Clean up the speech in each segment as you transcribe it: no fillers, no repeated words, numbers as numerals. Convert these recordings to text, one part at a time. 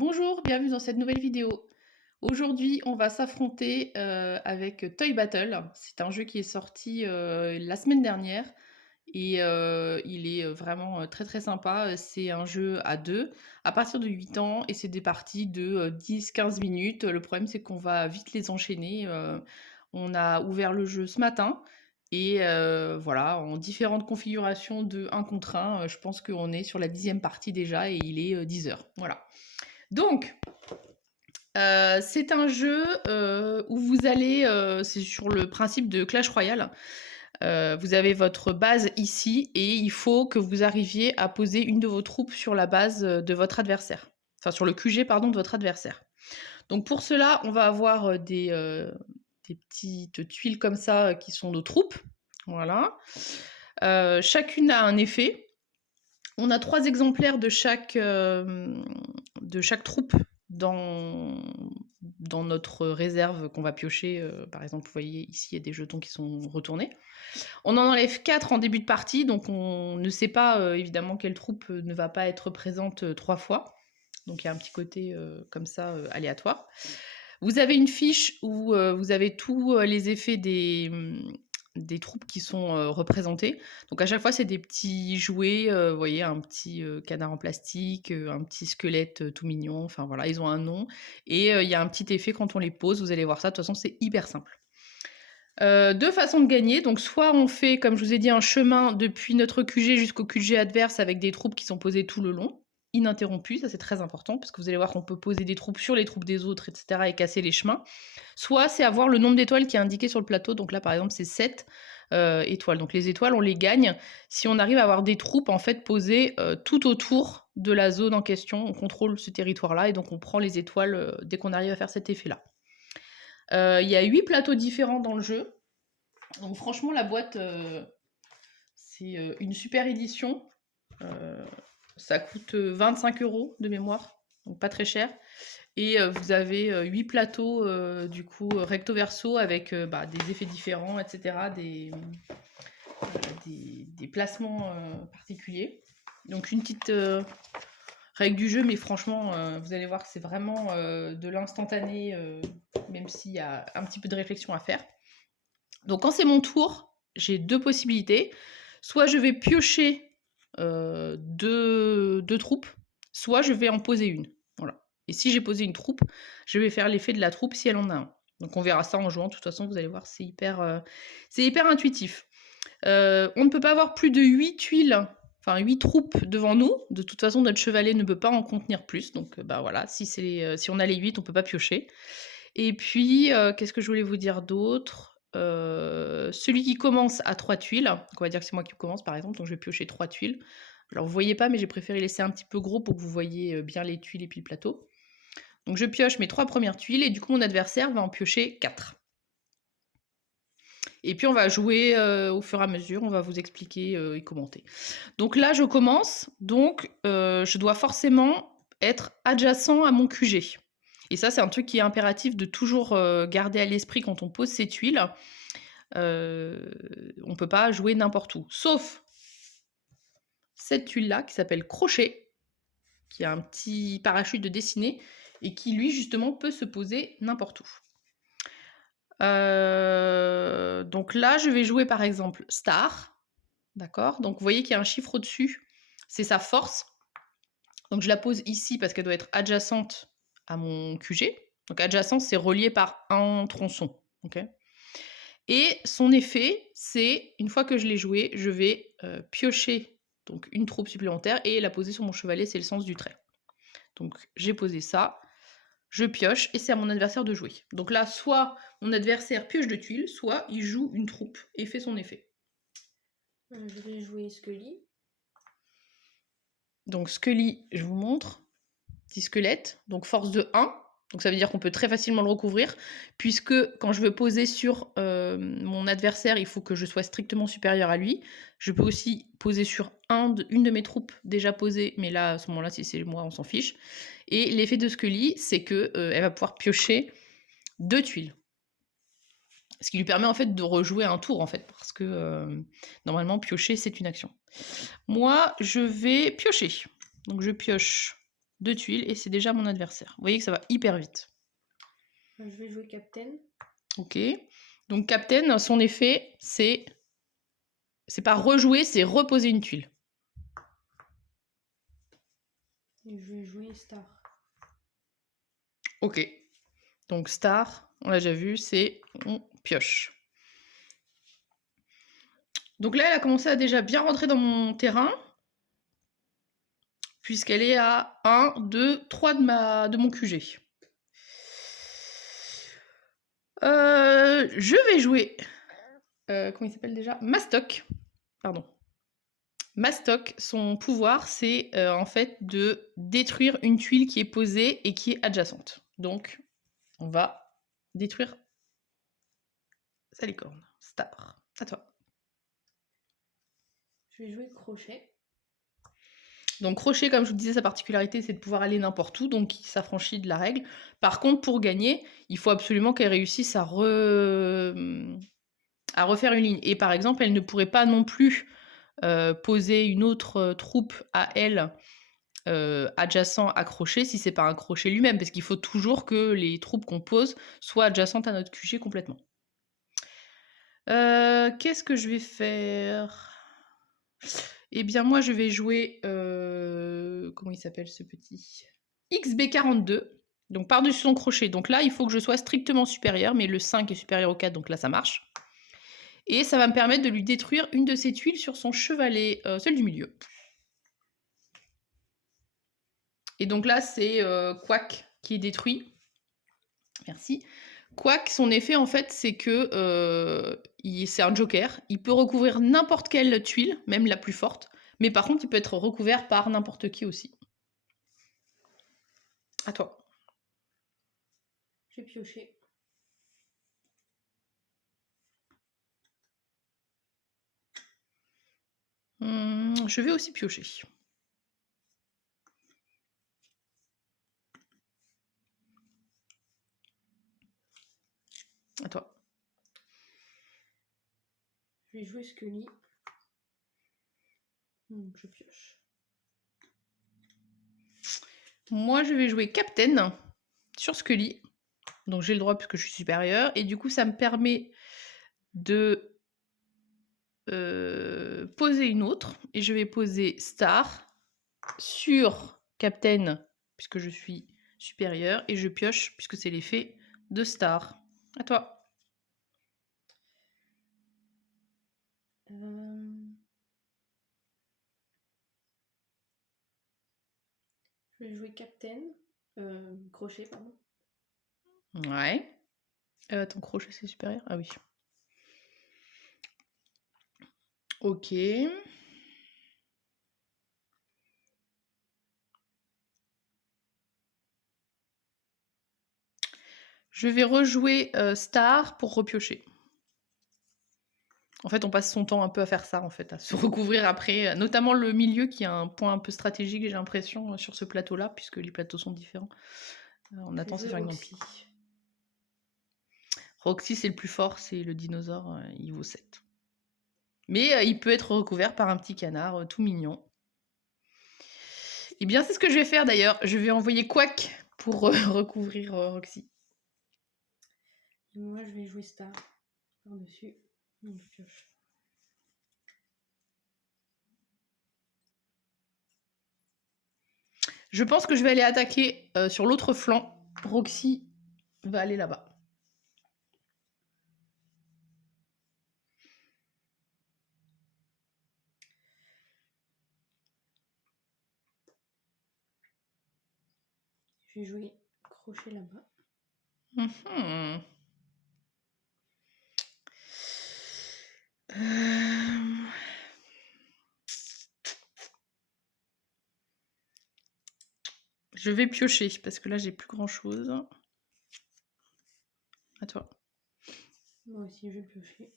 Bonjour, bienvenue dans cette nouvelle vidéo. Aujourd'hui, on va s'affronter avec Toy Battle. C'est un jeu qui est sorti la semaine dernière et il est vraiment très très sympa. C'est un jeu à deux, à partir de 8 ans, et c'est des parties de 10-15 minutes. Le problème, c'est qu'on va vite les enchaîner. On a ouvert le jeu ce matin et voilà, en différentes configurations de 1 contre 1. Je pense qu'on est sur la 10e partie déjà et il est 10 heures. Voilà. Donc, c'est un jeu où vous allez, c'est sur le principe de Clash Royale. Vous avez votre base ici et il faut que vous arriviez à poser une de vos troupes sur la base de votre adversaire. Enfin, sur le QG, pardon, de votre adversaire. Donc pour cela, on va avoir des petites tuiles comme ça qui sont nos troupes. Voilà. Chacune a un effet. On a 3 exemplaires de chaque troupe dans notre réserve qu'on va piocher. Par exemple, vous voyez ici, il y a des jetons qui sont retournés. On en enlève 4 en début de partie, donc on ne sait pas évidemment quelle troupe ne va pas être présente 3 fois. Donc il y a un petit côté comme ça aléatoire. Vous avez une fiche où vous avez tous les effets des troupes qui sont représentées. Donc à chaque fois, c'est des petits jouets, vous voyez, un petit canard en plastique, un petit squelette tout mignon, enfin voilà, ils ont un nom. Et il y a un petit effet quand on les pose, vous allez voir ça, de toute façon, c'est hyper simple. Deux façons de gagner, donc soit on fait, comme je vous ai dit, un chemin depuis notre QG jusqu'au QG adverse avec des troupes qui sont posées tout le long, ininterrompues, ça c'est très important, parce que vous allez voir qu'on peut poser des troupes sur les troupes des autres, etc., et casser les chemins. Soit c'est avoir le nombre d'étoiles qui est indiqué sur le plateau, donc là par exemple c'est 7 étoiles. Donc les étoiles, on les gagne si on arrive à avoir des troupes en fait posées tout autour de la zone en question, on contrôle ce territoire-là, et donc on prend les étoiles dès qu'on arrive à faire cet effet-là. Il y a 8 plateaux différents dans le jeu. Donc franchement, la boîte, c'est une super édition. Ça coûte 25 € de mémoire, donc pas très cher. Et vous avez 8 plateaux, du coup, recto verso, avec des effets différents, etc., des placements particuliers. Donc une petite règle du jeu, mais franchement, vous allez voir que c'est vraiment de l'instantané, même s'il y a un petit peu de réflexion à faire. Donc quand c'est mon tour, j'ai 2 possibilités. Soit je vais piocher 2 troupes, soit je vais en poser une. Voilà. Et si j'ai posé une troupe, je vais faire l'effet de la troupe si elle en a un. Donc on verra ça en jouant, de toute façon, vous allez voir, c'est hyper intuitif. On ne peut pas avoir plus de 8 tuiles, enfin 8 troupes devant nous. De toute façon, notre chevalet ne peut pas en contenir plus. Donc voilà, si on a les 8, on ne peut pas piocher. Et puis, qu'est-ce que je voulais vous dire d'autre? Celui qui commence à 3 tuiles, donc on va dire que c'est moi qui commence par exemple, donc je vais piocher 3 tuiles. Alors vous voyez pas, mais j'ai préféré laisser un petit peu gros pour que vous voyez bien les tuiles et puis le plateau. Donc je pioche mes 3 premières tuiles et du coup mon adversaire va en piocher 4. Et puis on va jouer au fur et à mesure, on va vous expliquer et commenter. Donc là je commence, donc je dois forcément être adjacent à mon QG. Et ça c'est un truc qui est impératif de toujours garder à l'esprit quand on pose ses tuiles. On peut pas jouer n'importe où. Sauf cette tuile-là qui s'appelle crochet, qui a un petit parachute de dessiné et qui lui justement peut se poser n'importe où. Donc là, je vais jouer par exemple star, d'accord? Donc vous voyez qu'il y a un chiffre au-dessus, c'est sa force. Donc je la pose ici parce qu'elle doit être adjacente à mon QG. Donc adjacente, c'est relié par un tronçon, ok? Et son effet, c'est, une fois que je l'ai joué, je vais piocher donc une troupe supplémentaire et la poser sur mon chevalet, c'est le sens du trait. Donc j'ai posé ça, je pioche et c'est à mon adversaire de jouer. Donc là, soit mon adversaire pioche de tuiles, soit il joue une troupe et fait son effet. Je vais jouer Scully. Donc Scully, je vous montre, petit squelette, donc force de 1. Donc ça veut dire qu'on peut très facilement le recouvrir, puisque quand je veux poser sur mon adversaire, il faut que je sois strictement supérieur à lui. Je peux aussi poser sur une de mes troupes déjà posées, mais là, à ce moment-là, si c'est moi, on s'en fiche. Et l'effet de Scully, c'est que elle va pouvoir piocher 2 tuiles. Ce qui lui permet en fait de rejouer un tour, en fait, parce que normalement, piocher, c'est une action. Moi, je vais piocher. Donc je pioche 2 tuiles et c'est déjà mon adversaire. Vous voyez que ça va hyper vite. Je vais jouer Captain. Ok. Donc Captain, son effet, c'est pas rejouer, c'est reposer une tuile. Et je vais jouer Star. Ok. Donc Star, on l'a déjà vu, c'est on pioche. Donc là, elle a commencé à déjà bien rentrer dans mon terrain, puisqu'elle est à 1, 2, 3 de mon QG. Je vais jouer... comment il s'appelle déjà? Mastoc. Pardon. Mastoc, son pouvoir, c'est en fait de détruire une tuile qui est posée et qui est adjacente. Donc, on va détruire sa licorne. Star, à toi. Je vais jouer Crochet. Donc crochet, comme je vous disais, sa particularité, c'est de pouvoir aller n'importe où, donc il s'affranchit de la règle. Par contre, pour gagner, il faut absolument qu'elle réussisse à refaire une ligne. Et par exemple, elle ne pourrait pas non plus poser une autre troupe à elle adjacent à crochet si c'est pas un crochet lui-même, parce qu'il faut toujours que les troupes qu'on pose soient adjacentes à notre QG complètement. Qu'est-ce que je vais faire? Eh bien, moi, je vais jouer... comment il s'appelle ce petit? XB42. Donc, par-dessus son crochet. Donc là, il faut que je sois strictement supérieur, mais le 5 est supérieur au 4, donc là, ça marche. Et ça va me permettre de lui détruire une de ses tuiles sur son chevalet, celle du milieu. Et donc là, c'est Quack qui est détruit. Merci. Quack, son effet, en fait, c'est que c'est un joker. Il peut recouvrir n'importe quelle tuile, même la plus forte. Mais par contre, il peut être recouvert par n'importe qui aussi. À toi. Je vais piocher. Je vais aussi piocher. À toi. Je vais jouer Scully. Donc je pioche. Moi, je vais jouer Captain sur Scully. Donc j'ai le droit puisque je suis supérieure. Et du coup, ça me permet de poser une autre. Et je vais poser Star sur Captain puisque je suis supérieure. Et je pioche puisque c'est l'effet de Star. À toi. Je vais jouer Captain. Crochet, pardon. Ouais. Attends, crochet, c'est supérieur? Ah oui. Ok. Je vais rejouer Star pour repiocher. En fait, on passe son temps un peu à faire ça, en fait, à se recouvrir après, notamment le milieu qui est un point un peu stratégique, j'ai l'impression, sur ce plateau-là, puisque les plateaux sont différents. On a tendance à faire une grande pile. Roxy, c'est le plus fort, c'est le dinosaure, il vaut 7. Mais il peut être recouvert par un petit canard tout mignon. Eh bien, c'est ce que je vais faire d'ailleurs. Je vais envoyer Quack pour recouvrir Roxy. Et moi, je vais jouer Star par-dessus. Donc je pioche. Je pense que je vais aller attaquer sur l'autre flanc. Roxy va aller là-bas. Je vais jouer Crochet là-bas. Je vais piocher parce que là j'ai plus grand chose. À toi. Moi aussi, je vais piocher.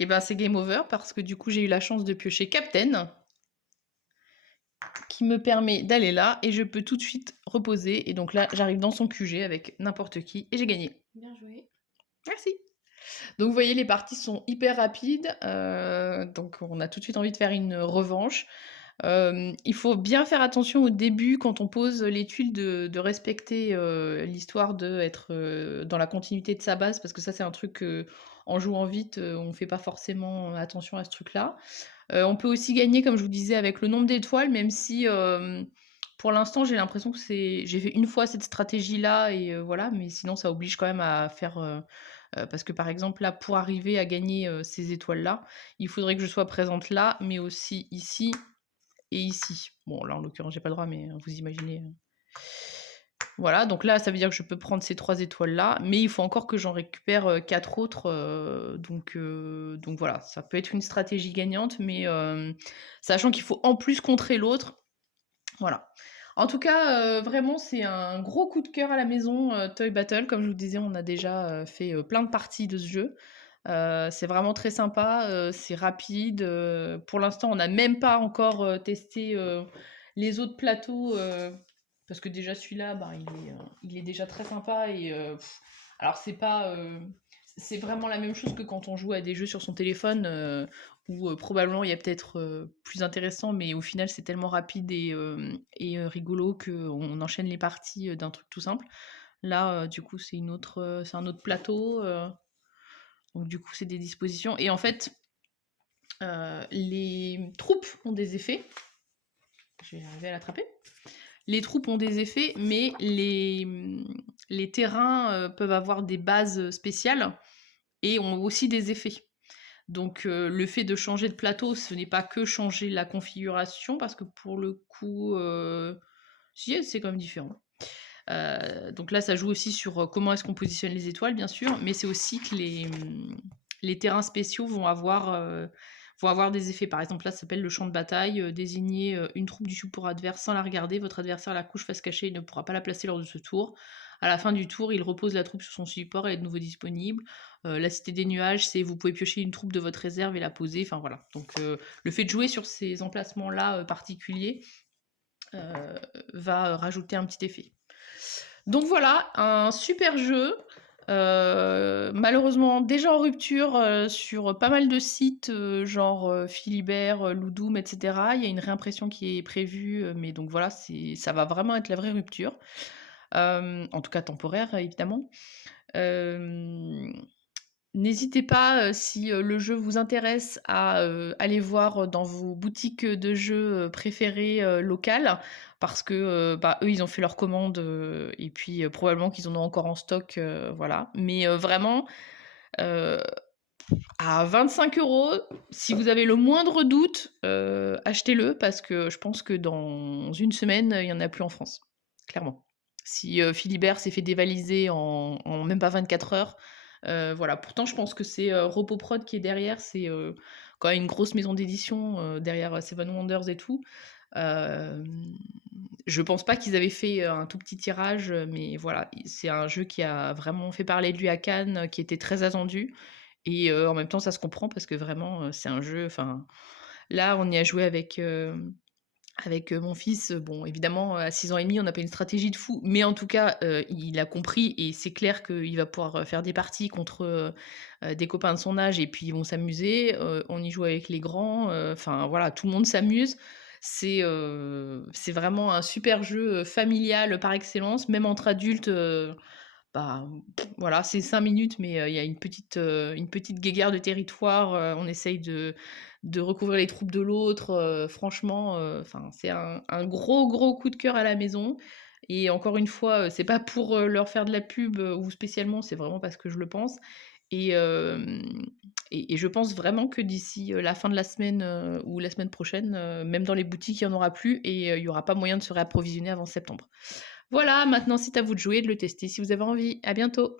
Et ben c'est game over parce que du coup j'ai eu la chance de piocher Captain qui me permet d'aller là et je peux tout de suite reposer et donc là j'arrive dans son QG avec n'importe qui et j'ai gagné. Bien joué. Merci. Donc vous voyez, les parties sont hyper rapides, donc on a tout de suite envie de faire une revanche. Il faut bien faire attention au début quand on pose les tuiles de respecter, l'histoire d'être, dans la continuité de sa base parce que ça c'est un truc, en jouant vite, on fait pas forcément attention à ce truc-là. On peut aussi gagner, comme je vous disais, avec le nombre d'étoiles, même si, pour l'instant, j'ai l'impression que j'ai fait une fois cette stratégie-là et voilà, mais sinon ça oblige quand même à faire, parce que, par exemple, là, pour arriver à gagner, ces étoiles-là, il faudrait que je sois présente là, mais aussi ici et ici. Bon, là, en l'occurrence, j'ai pas le droit, mais vous imaginez, voilà, donc là, ça veut dire que je peux prendre ces 3 étoiles-là, mais il faut encore que j'en récupère, 4 autres, donc voilà, ça peut être une stratégie gagnante, mais sachant qu'il faut en plus contrer l'autre, voilà. En tout cas, vraiment, c'est un gros coup de cœur à la maison, Toy Battle. Comme je vous disais, on a déjà, fait, plein de parties de ce jeu. C'est vraiment très sympa, c'est rapide, pour l'instant, on n'a même pas encore, testé, les autres plateaux, parce que déjà celui-là, ben, il est déjà très sympa et alors c'est pas, c'est vraiment la même chose que quand on joue à des jeux sur son téléphone, où, probablement il y a peut-être, plus intéressant, mais au final c'est tellement rapide et rigolo qu'on enchaîne les parties, d'un truc tout simple. Là, du coup, c'est un autre plateau, donc du coup, c'est des dispositions et en fait, les troupes ont des effets. Je vais arriver à l'attraper. Les troupes ont des effets, mais les terrains, peuvent avoir des bases, spéciales et ont aussi des effets. Donc le fait de changer de plateau, ce n'est pas que changer la configuration parce que pour le coup, si, c'est quand même différent. Donc là, ça joue aussi sur, comment est-ce qu'on positionne les étoiles, bien sûr, mais c'est aussi que les terrains spéciaux vont avoir des effets. Par exemple, là, ça s'appelle le champ de bataille, désigner, une troupe du support adverse sans la regarder. Votre adversaire la couche face cachée et ne pourra pas la placer lors de ce tour. À la fin du tour, il repose la troupe sur son support et est de nouveau disponible. La cité des nuages, c'est vous pouvez piocher une troupe de votre réserve et la poser, enfin voilà. Donc le fait de jouer sur ces emplacements-là, particuliers, va rajouter un petit effet. Donc voilà, un super jeu. Malheureusement déjà en rupture, sur pas mal de sites, genre, Philibert, Ludum et cetera. Il y a une réimpression qui est prévue, mais donc voilà, ça va vraiment être la vraie rupture. En tout cas temporaire, évidemment. Hem N'hésitez pas, si, le jeu vous intéresse à, aller voir, dans vos boutiques, de jeux, préférées, locales parce que, bah, eux, ils ont fait leur commande, et puis, probablement qu'ils en ont encore en stock, voilà. Mais, vraiment, heu, à 25 €, si vous avez le moindre doute, achetez-le parce que je pense que dans une semaine, il y en a plus en France, clairement. Si, Philibert s'est fait dévaliser en même pas 24 heures, voilà. Pourtant je pense que c'est, Repoprod qui est derrière, c'est, quand même une grosse maison d'édition, derrière, Seven Wonders et tout. Hem, je pense pas qu'ils avaient fait, un tout petit tirage, mais voilà, c'est un jeu qui a vraiment fait parler de lui à Cannes, qui était très attendu et en même temps ça se comprend parce que vraiment, c'est un jeu enfin, là on y a joué avec, mon fils, bon évidemment, à 6 ans et demi, on n'a pas une stratégie de fou, mais en tout cas, il a compris et c'est clair qu'il va pouvoir, faire des parties contre, des copains de son âge et puis ils vont s'amuser. On y joue avec les grands, enfin voilà, tout le monde s'amuse. C'est vraiment un super jeu, familial par excellence, même entre adultes, bah, voilà, c'est 5 minutes, mais il y a une petite guéguerre de territoire, on essaye de recouvrir les troupes de l'autre, franchement, enfin, c'est un gros, gros coup de cœur à la maison et encore une fois, c'est pas pour, leur faire de la pub, ou spécialement, c'est vraiment parce que je le pense et hem et je pense vraiment que d'ici, la fin de la semaine, ou la semaine prochaine, même dans les boutiques, il y en aura plus et il y aura pas moyen de se réapprovisionner avant septembre. Voilà, maintenant c'est à vous de jouer et de le tester si vous avez envie. À bientôt.